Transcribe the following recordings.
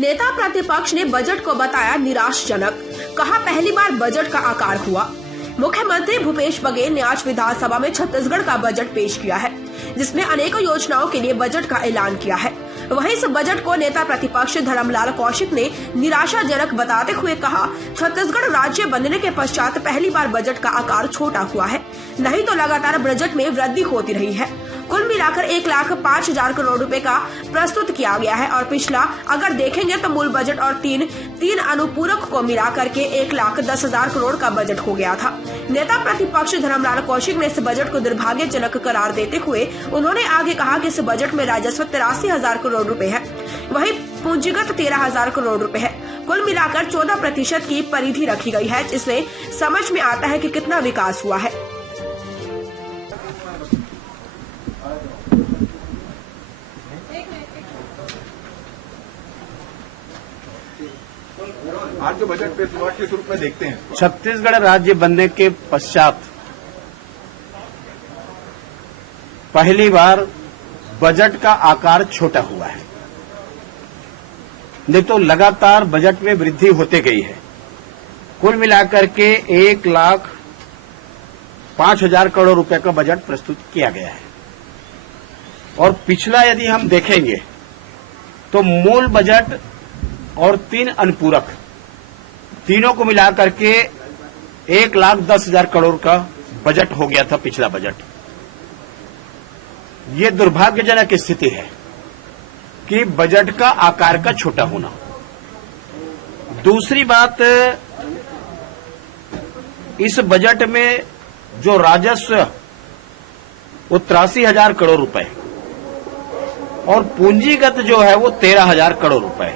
नेता प्रतिपक्ष ने बजट को बताया निराशाजनक, कहा पहली बार बजट का आकार हुआ। मुख्यमंत्री भूपेश बघेल ने आज विधानसभा में छत्तीसगढ़ का बजट पेश किया है, जिसमें अनेकों योजनाओं के लिए बजट का ऐलान किया है। वहीं इस बजट को नेता प्रतिपक्ष धर्मलाल कौशिक ने निराशाजनक बताते हुए कहा, छत्तीसगढ़ राज्य बनने के पश्चात पहली बार बजट का आकार छोटा हुआ है, नहीं तो लगातार बजट में वृद्धि होती रही है। कुल मिलाकर 1,05,000 करोड़ रुपए का प्रस्तुत किया गया है और पिछला अगर देखेंगे तो मूल बजट और तीन अनुपूरक को मिलाकर के 1,10,000 करोड़ का बजट हो गया था। नेता प्रतिपक्ष धर्मलाल कौशिक ने इस बजट को दुर्भाग्यजनक करार देते हुए उन्होंने आगे कहा कि इस बजट में राजस्व 83,000 करोड़ रुपए है, वहीं पूंजीगत 13,000 करोड़ रुपए है। कुल मिलाकर 14% की परिधि रखी गई है, जिससे समझ में आता है कि कितना विकास हुआ है। आज जो बजट पेश हुआ किस रूप में देखते हैं? छत्तीसगढ़ राज्य बनने के पश्चात पहली बार बजट का आकार छोटा हुआ है, नहीं तो लगातार बजट में वृद्धि होते गई है। कुल मिलाकर के 1,05,000 करोड़ रुपए का बजट प्रस्तुत किया गया है और पिछला यदि हम देखेंगे तो मूल बजट और 3 अनुपूरक, तीनों को मिलाकर के 1,10,000 करोड़ का बजट हो गया था पिछला बजट। ये दुर्भाग्यजनक स्थिति है कि बजट का आकार का छोटा होना। दूसरी बात, इस बजट में जो राजस्व वो 83,000 करोड़ रुपए और पूंजीगत जो है वो 13,000 करोड़ रुपए।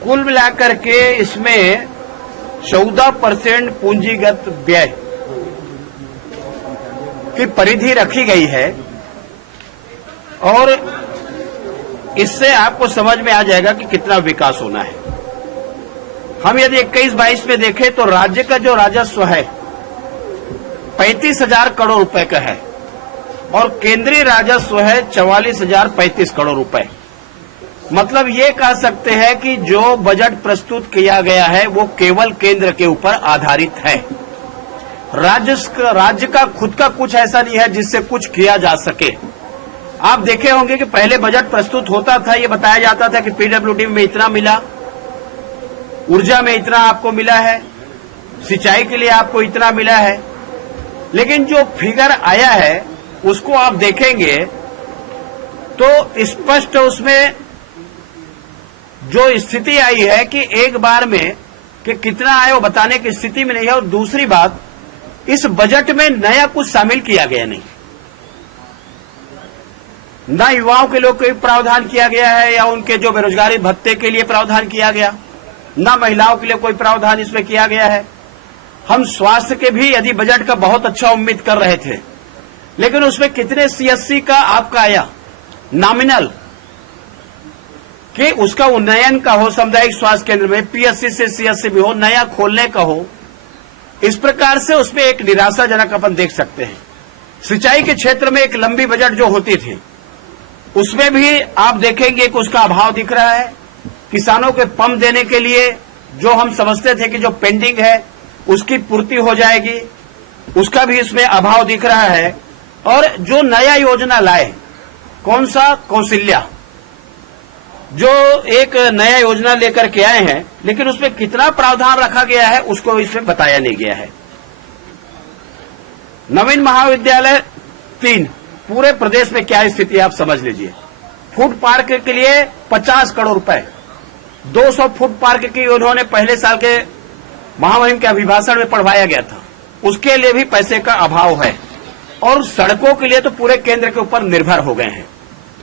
कुल मिलाकर के इसमें 14% पूंजीगत व्यय की परिधि रखी गई है और इससे आपको समझ में आ जाएगा कि कितना विकास होना है। हम यदि 21-22 में देखें तो राज्य का जो राजस्व है 35,000 करोड़ रुपए का है और केंद्रीय राजस्व है 44,035 करोड़ रुपए। मतलब ये कह सकते हैं कि जो बजट प्रस्तुत किया गया है वो केवल केंद्र के ऊपर आधारित है। राज्य का खुद का कुछ ऐसा नहीं है जिससे कुछ किया जा सके। आप देखे होंगे कि पहले बजट प्रस्तुत होता था, ये बताया जाता था कि पीडब्ल्यूडी में इतना मिला, ऊर्जा में इतना आपको मिला है, सिंचाई के लिए आपको इतना मिला है, लेकिन जो फिगर आया है उसको आप देखेंगे तो स्पष्ट उसमें जो स्थिति आई है कि एक बार में कि कितना आया वो बताने की स्थिति में नहीं है। और दूसरी बात, इस बजट में नया कुछ शामिल किया गया नहीं, ना युवाओं के लिए कोई प्रावधान किया गया है या उनके जो बेरोजगारी भत्ते के लिए प्रावधान किया गया, ना महिलाओं के लिए कोई प्रावधान इसमें किया गया है। हम स्वास्थ्य के भी यदि बजट का बहुत अच्छा उम्मीद कर रहे थे, लेकिन उसमें कितने सीएससी का आपका आया नॉमिनल कि उसका उन्नयन का हो, सामुदायिक स्वास्थ्य केंद्र में पीएससी से सीएससी भी हो, नया खोलने का हो। इस प्रकार से उसमें एक निराशाजनक अपन देख सकते हैं। सिंचाई के क्षेत्र में एक लंबी बजट जो होती थी उसमें भी आप देखेंगे कि उसका अभाव दिख रहा है। किसानों के पंप देने के लिए जो हम समझते थे कि जो पेंडिंग है उसकी पूर्ति हो जाएगी, उसका भी इसमें अभाव दिख रहा है। और जो नया योजना लाए, कौन सा, कौशल्या, जो एक नया योजना लेकर के आए हैं, लेकिन उसमें कितना प्रावधान रखा गया है उसको इसमें बताया नहीं गया है। नवीन महाविद्यालय 3 पूरे प्रदेश में क्या स्थिति है आप समझ लीजिए। फूड पार्क के लिए 50 करोड़ रुपए, 200 फूड पार्क की उन्होंने पहले साल के महामहिम के अभिभाषण में पढ़वाया गया था, उसके लिए भी पैसे का अभाव है। और सड़कों के लिए तो पूरे केंद्र के ऊपर निर्भर हो गए हैं।